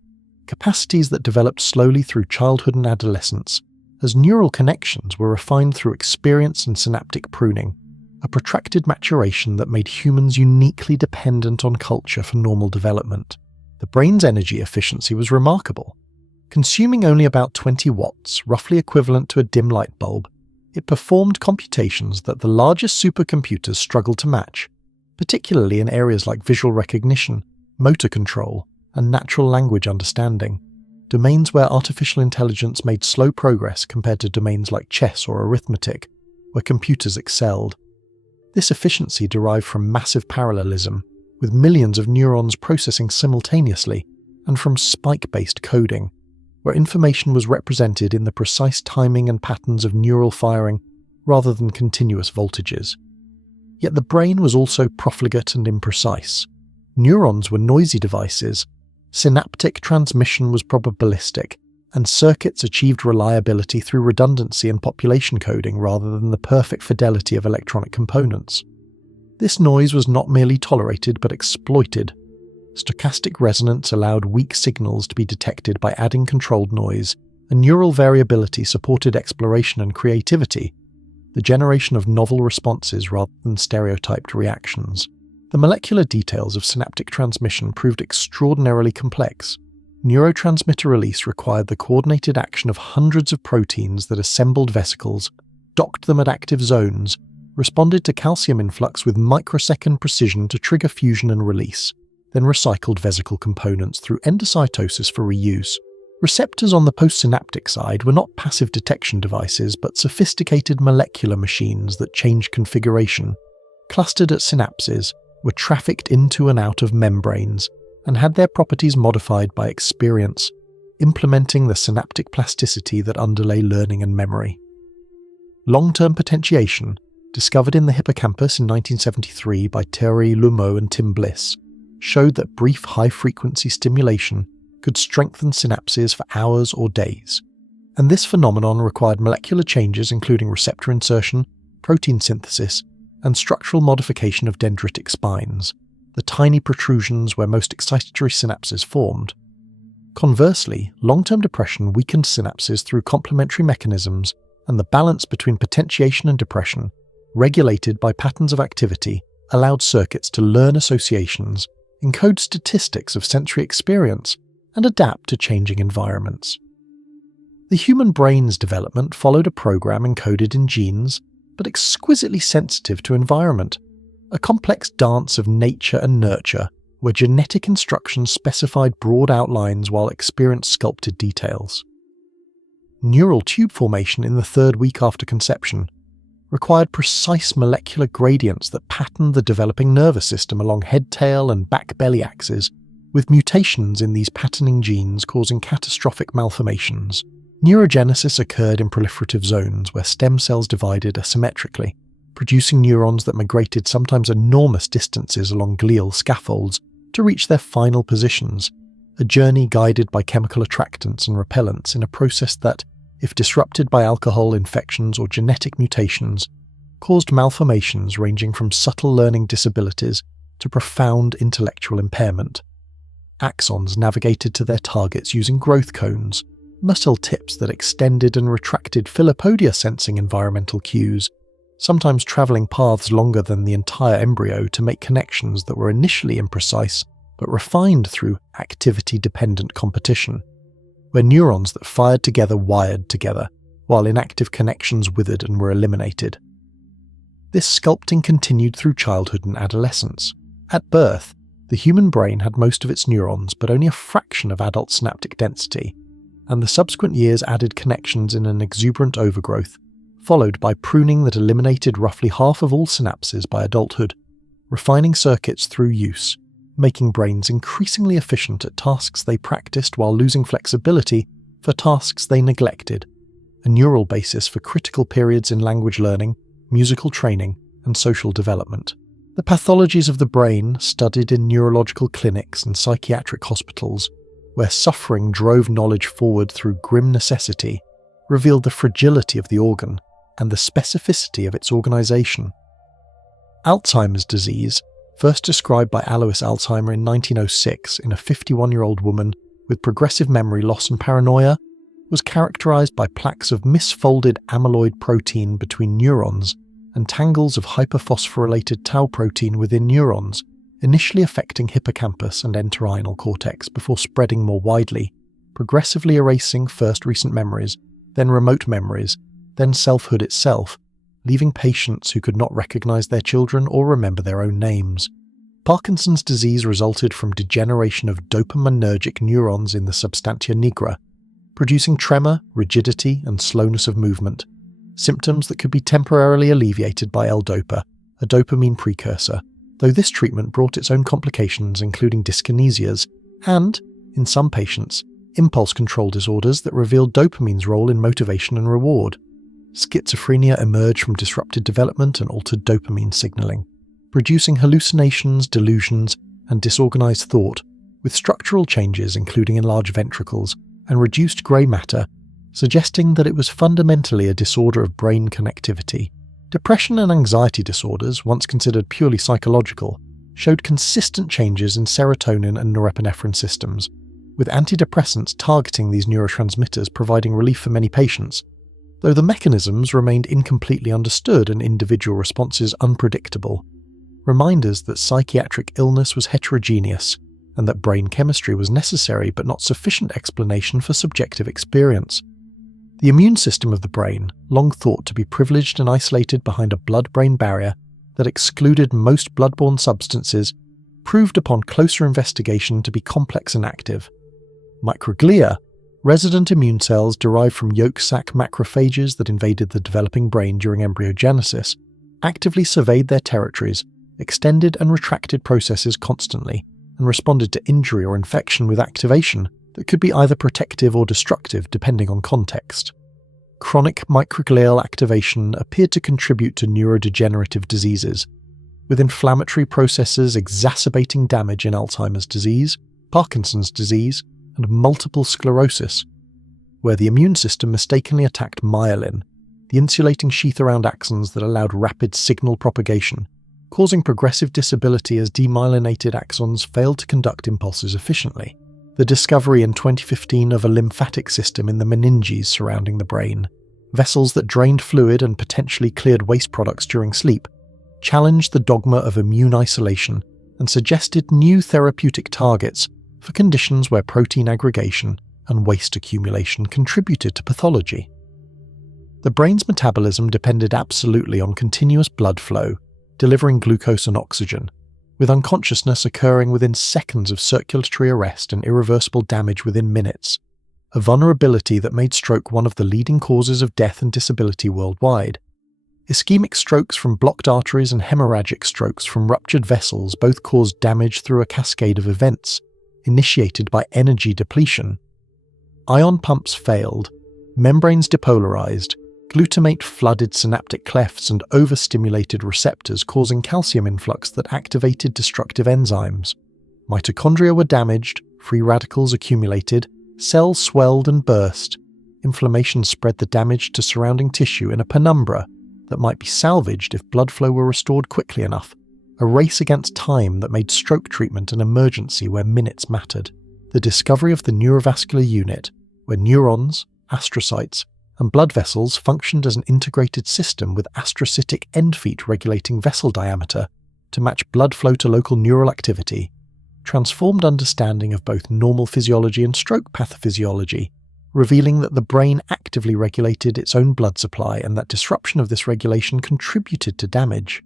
capacities that developed slowly through childhood and adolescence, as neural connections were refined through experience and synaptic pruning, a protracted maturation that made humans uniquely dependent on culture for normal development. The brain's energy efficiency was remarkable. Consuming only about 20 watts, roughly equivalent to a dim light bulb, it performed computations that the largest supercomputers struggled to match, particularly in areas like visual recognition, motor control, and natural language understanding, domains where artificial intelligence made slow progress compared to domains like chess or arithmetic, where computers excelled. This efficiency derived from massive parallelism, with millions of neurons processing simultaneously, and from spike-based coding, where information was represented in the precise timing and patterns of neural firing rather than continuous voltages. Yet the brain was also profligate and imprecise. Neurons were noisy devices, synaptic transmission was probabilistic, and circuits achieved reliability through redundancy and population coding rather than the perfect fidelity of electronic components. This noise was not merely tolerated but exploited. Stochastic resonance allowed weak signals to be detected by adding controlled noise, and neural variability supported exploration and creativity, the generation of novel responses rather than stereotyped reactions. The molecular details of synaptic transmission proved extraordinarily complex. Neurotransmitter release required the coordinated action of hundreds of proteins that assembled vesicles, docked them at active zones, responded to calcium influx with microsecond precision to trigger fusion and release, then recycled vesicle components through endocytosis for reuse. Receptors on the postsynaptic side were not passive detection devices but sophisticated molecular machines that changed configuration, clustered at synapses, were trafficked into and out of membranes, and had their properties modified by experience, implementing the synaptic plasticity that underlay learning and memory. Long-term potentiation, discovered in the hippocampus in 1973 by Thierry Lumeau and Tim Bliss, showed that brief high-frequency stimulation could strengthen synapses for hours or days, and this phenomenon required molecular changes including receptor insertion, protein synthesis, and structural modification of dendritic spines, the tiny protrusions where most excitatory synapses formed. Conversely, long-term depression weakened synapses through complementary mechanisms and the balance between potentiation and depression, regulated by patterns of activity, allowed circuits to learn associations, encode statistics of sensory experience, and adapt to changing environments. The human brain's development followed a program encoded in genes, but exquisitely sensitive to environment, a complex dance of nature and nurture where genetic instructions specified broad outlines while experience sculpted details. Neural tube formation in the 3rd week after conception required precise molecular gradients that patterned the developing nervous system along head-tail and back-belly axes, with mutations in these patterning genes causing catastrophic malformations. Neurogenesis occurred in proliferative zones where stem cells divided asymmetrically, producing neurons that migrated sometimes enormous distances along glial scaffolds to reach their final positions, a journey guided by chemical attractants and repellents in a process that, if disrupted by alcohol, infections, or genetic mutations, caused malformations ranging from subtle learning disabilities to profound intellectual impairment. Axons navigated to their targets using growth cones, muscle tips that extended and retracted filopodia sensing environmental cues, sometimes travelling paths longer than the entire embryo to make connections that were initially imprecise but refined through activity-dependent competition, where neurons that fired together wired together, while inactive connections withered and were eliminated. This sculpting continued through childhood and adolescence. At birth, the human brain had most of its neurons but only a fraction of adult synaptic density, and the subsequent years added connections in an exuberant overgrowth, followed by pruning that eliminated roughly half of all synapses by adulthood, refining circuits through use, making brains increasingly efficient at tasks they practiced while losing flexibility for tasks they neglected, a neural basis for critical periods in language learning, musical training, and social development. The pathologies of the brain, studied in neurological clinics and psychiatric hospitals, where suffering drove knowledge forward through grim necessity, revealed the fragility of the organ and the specificity of its organization. Alzheimer's disease, first described by Alois Alzheimer in 1906 in a 51-year-old woman with progressive memory loss and paranoia, was characterized by plaques of misfolded amyloid protein between neurons and tangles of hyperphosphorylated tau protein within neurons, initially affecting hippocampus and entorhinal cortex before spreading more widely, progressively erasing first recent memories, then remote memories, then selfhood itself, leaving patients who could not recognize their children or remember their own names. Parkinson's disease resulted from degeneration of dopaminergic neurons in the substantia nigra, producing tremor, rigidity, and slowness of movement, symptoms that could be temporarily alleviated by L-DOPA, a dopamine precursor, though this treatment brought its own complications including dyskinesias and, in some patients, impulse control disorders that revealed dopamine's role in motivation and reward. Schizophrenia emerged from disrupted development and altered dopamine signaling, producing hallucinations, delusions, and disorganized thought, with structural changes including enlarged ventricles and reduced grey matter, suggesting that it was fundamentally a disorder of brain connectivity. Depression and anxiety disorders, once considered purely psychological, showed consistent changes in serotonin and norepinephrine systems, with antidepressants targeting these neurotransmitters providing relief for many patients, though the mechanisms remained incompletely understood and individual responses unpredictable. Reminders that psychiatric illness was heterogeneous, and that brain chemistry was necessary but not sufficient explanation for subjective experience. The immune system of the brain, long thought to be privileged and isolated behind a blood-brain barrier that excluded most blood-borne substances, proved upon closer investigation to be complex and active. Microglia, resident immune cells derived from yolk sac macrophages that invaded the developing brain during embryogenesis, actively surveyed their territories, extended and retracted processes constantly, and responded to injury or infection with activation that could be either protective or destructive depending on context. Chronic microglial activation appeared to contribute to neurodegenerative diseases, with inflammatory processes exacerbating damage in Alzheimer's disease, Parkinson's disease, and multiple sclerosis, where the immune system mistakenly attacked myelin, the insulating sheath around axons that allowed rapid signal propagation, causing progressive disability as demyelinated axons failed to conduct impulses efficiently. The discovery in 2015 of a lymphatic system in the meninges surrounding the brain, vessels that drained fluid and potentially cleared waste products during sleep, challenged the dogma of immune isolation and suggested new therapeutic targets for conditions where protein aggregation and waste accumulation contributed to pathology. The brain's metabolism depended absolutely on continuous blood flow, delivering glucose and oxygen, with unconsciousness occurring within seconds of circulatory arrest and irreversible damage within minutes, a vulnerability that made stroke one of the leading causes of death and disability worldwide. Ischemic strokes from blocked arteries and hemorrhagic strokes from ruptured vessels both caused damage through a cascade of events, initiated by energy depletion. Ion pumps failed, membranes depolarized, glutamate flooded synaptic clefts and overstimulated receptors causing calcium influx that activated destructive enzymes. Mitochondria were damaged, free radicals accumulated, cells swelled and burst. Inflammation spread the damage to surrounding tissue in a penumbra that might be salvaged if blood flow were restored quickly enough, a race against time that made stroke treatment an emergency where minutes mattered. The discovery of the neurovascular unit, where neurons, astrocytes, and blood vessels functioned as an integrated system with astrocytic end feet regulating vessel diameter to match blood flow to local neural activity, transformed understanding of both normal physiology and stroke pathophysiology, revealing that the brain actively regulated its own blood supply and that disruption of this regulation contributed to damage.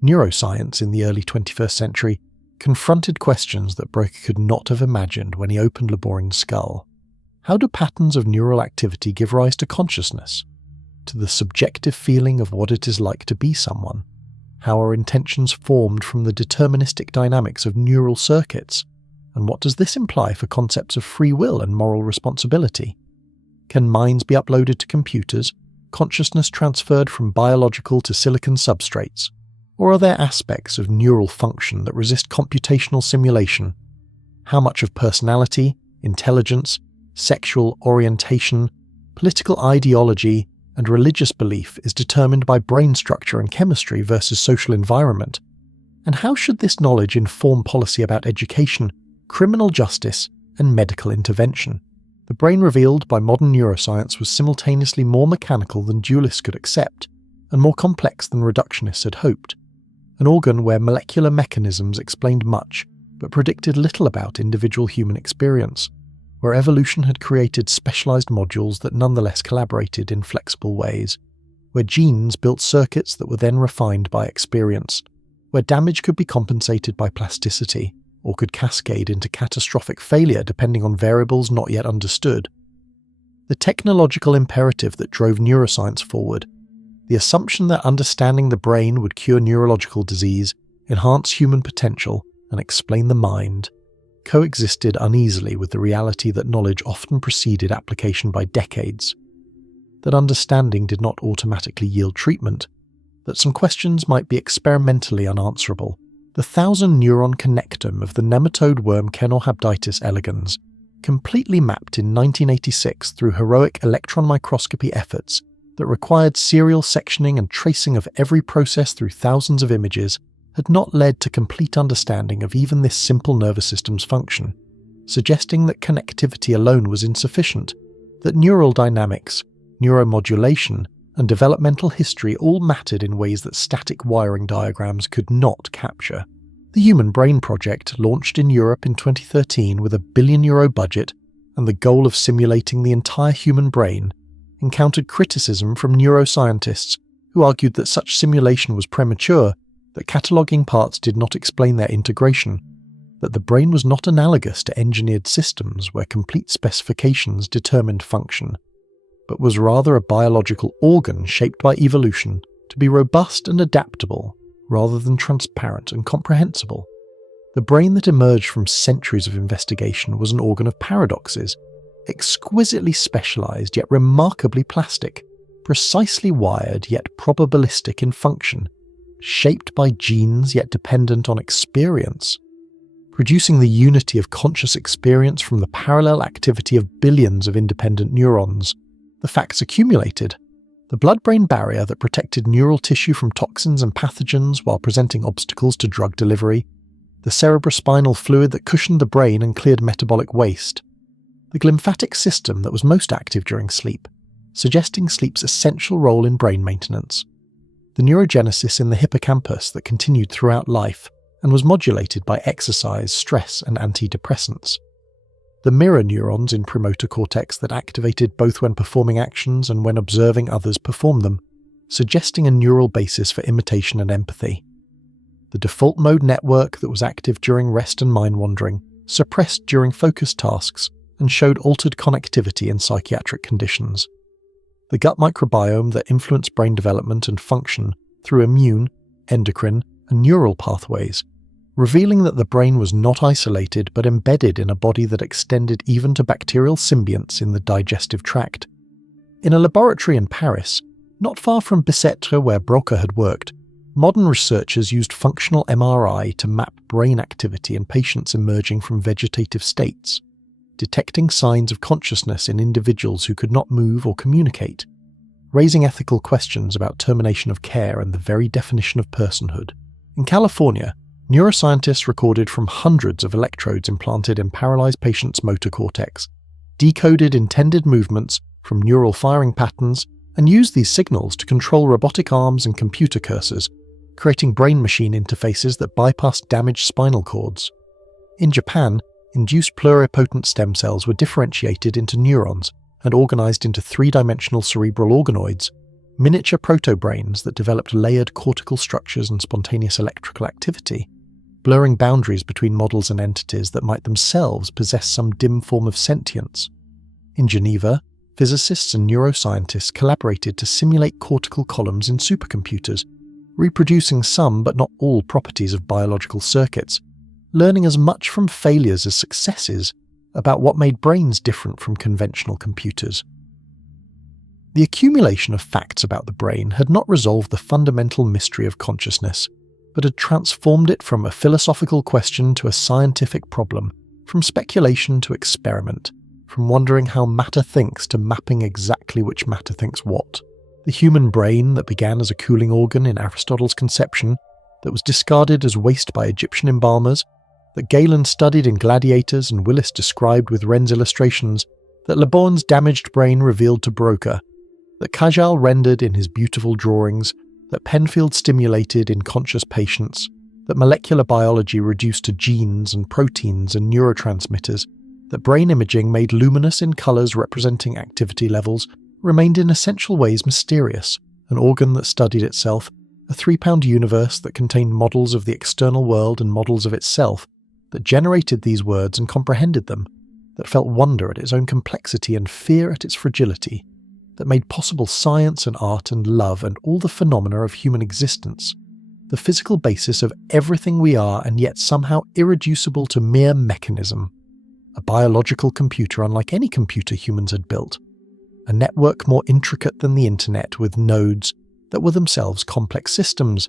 Neuroscience in the early 21st century confronted questions that Broca could not have imagined when he opened Laboring's skull. How do patterns of neural activity give rise to consciousness? To the subjective feeling of what it is like to be someone? How are intentions formed from the deterministic dynamics of neural circuits? And what does this imply for concepts of free will and moral responsibility? Can minds be uploaded to computers, consciousness transferred from biological to silicon substrates? Or are there aspects of neural function that resist computational simulation? How much of personality, intelligence, sexual orientation, political ideology, and religious belief is determined by brain structure and chemistry versus social environment? And how should this knowledge inform policy about education, criminal justice, and medical intervention? The brain revealed by modern neuroscience was simultaneously more mechanical than dualists could accept, and more complex than reductionists had hoped. An organ where molecular mechanisms explained much, but predicted little about individual human experience, where evolution had created specialized modules that nonetheless collaborated in flexible ways, where genes built circuits that were then refined by experience, where damage could be compensated by plasticity, or could cascade into catastrophic failure depending on variables not yet understood. The technological imperative that drove neuroscience forward, the assumption that understanding the brain would cure neurological disease, enhance human potential, and explain the mind, coexisted uneasily with the reality that knowledge often preceded application by decades, that understanding did not automatically yield treatment, that some questions might be experimentally unanswerable. The 1,000-neuron connectome of the nematode worm Caenorhabditis elegans, completely mapped in 1986 through heroic electron microscopy efforts that required serial sectioning and tracing of every process through thousands of images, had not led to complete understanding of even this simple nervous system's function, suggesting that connectivity alone was insufficient, that neural dynamics, neuromodulation, and developmental history all mattered in ways that static wiring diagrams could not capture. The Human Brain Project, launched in Europe in 2013 with a €1 billion budget and the goal of simulating the entire human brain, encountered criticism from neuroscientists who argued that such simulation was premature, that cataloguing parts did not explain their integration, that the brain was not analogous to engineered systems where complete specifications determined function, but was rather a biological organ shaped by evolution to be robust and adaptable rather than transparent and comprehensible. The brain that emerged from centuries of investigation was an organ of paradoxes, exquisitely specialized yet remarkably plastic, precisely wired yet probabilistic in function, shaped by genes yet dependent on experience, producing the unity of conscious experience from the parallel activity of billions of independent neurons. The facts accumulated. The blood-brain barrier that protected neural tissue from toxins and pathogens while presenting obstacles to drug delivery, the cerebrospinal fluid that cushioned the brain and cleared metabolic waste, the glymphatic system that was most active during sleep, suggesting sleep's essential role in brain maintenance. The neurogenesis in the hippocampus that continued throughout life and was modulated by exercise, stress, and antidepressants. The mirror neurons in premotor cortex that activated both when performing actions and when observing others perform them, suggesting a neural basis for imitation and empathy. The default mode network that was active during rest and mind wandering, suppressed during focused tasks, and showed altered connectivity in psychiatric conditions. The gut microbiome that influenced brain development and function through immune, endocrine, and neural pathways, revealing that the brain was not isolated but embedded in a body that extended even to bacterial symbionts in the digestive tract. In a laboratory in Paris, not far from Bicêtre where Broca had worked, modern researchers used functional MRI to map brain activity in patients emerging from vegetative states, detecting signs of consciousness in individuals who could not move or communicate, raising ethical questions about termination of care and the very definition of personhood. In California, neuroscientists recorded from hundreds of electrodes implanted in paralyzed patients' motor cortex, decoded intended movements from neural firing patterns, and used these signals to control robotic arms and computer cursors, creating brain-machine interfaces that bypassed damaged spinal cords. In Japan, induced pluripotent stem cells were differentiated into neurons and organized into three-dimensional cerebral organoids, miniature proto-brains that developed layered cortical structures and spontaneous electrical activity, blurring boundaries between models and entities that might themselves possess some dim form of sentience. In Geneva, physicists and neuroscientists collaborated to simulate cortical columns in supercomputers, reproducing some but not all properties of biological circuits, learning as much from failures as successes about what made brains different from conventional computers. The accumulation of facts about the brain had not resolved the fundamental mystery of consciousness, but had transformed it from a philosophical question to a scientific problem, from speculation to experiment, from wondering how matter thinks to mapping exactly which matter thinks what. The human brain that began as a cooling organ in Aristotle's conception, that was discarded as waste by Egyptian embalmers, that Galen studied in Gladiators and Willis described with Wren's illustrations, that Le Bon's damaged brain revealed to Broca, that Cajal rendered in his beautiful drawings, that Penfield stimulated in conscious patients, that molecular biology reduced to genes and proteins and neurotransmitters, that brain imaging made luminous in colours representing activity levels, remained in essential ways mysterious, an organ that studied itself, a 3-pound universe that contained models of the external world and models of itself, that generated these words and comprehended them, that felt wonder at its own complexity and fear at its fragility, that made possible science and art and love and all the phenomena of human existence, the physical basis of everything we are and yet somehow irreducible to mere mechanism, a biological computer unlike any computer humans had built, a network more intricate than the internet with nodes that were themselves complex systems,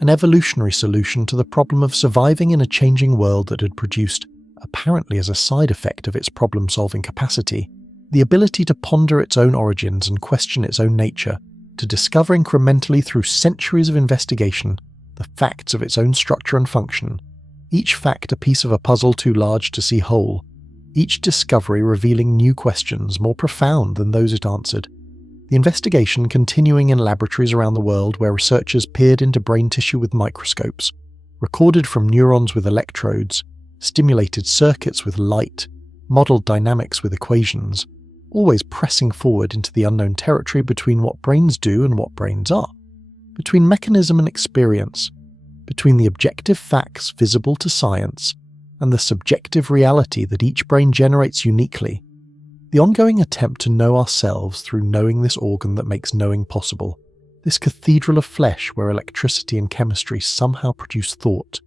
an evolutionary solution to the problem of surviving in a changing world that had produced, apparently as a side effect of its problem-solving capacity, the ability to ponder its own origins and question its own nature, to discover incrementally through centuries of investigation the facts of its own structure and function, each fact a piece of a puzzle too large to see whole, each discovery revealing new questions more profound than those it answered, the investigation continuing in laboratories around the world where researchers peered into brain tissue with microscopes, recorded from neurons with electrodes, stimulated circuits with light, modelled dynamics with equations, always pressing forward into the unknown territory between what brains do and what brains are, between mechanism and experience, between the objective facts visible to science and the subjective reality that each brain generates uniquely, the ongoing attempt to know ourselves through knowing this organ that makes knowing possible, this cathedral of flesh where electricity and chemistry somehow produce thought.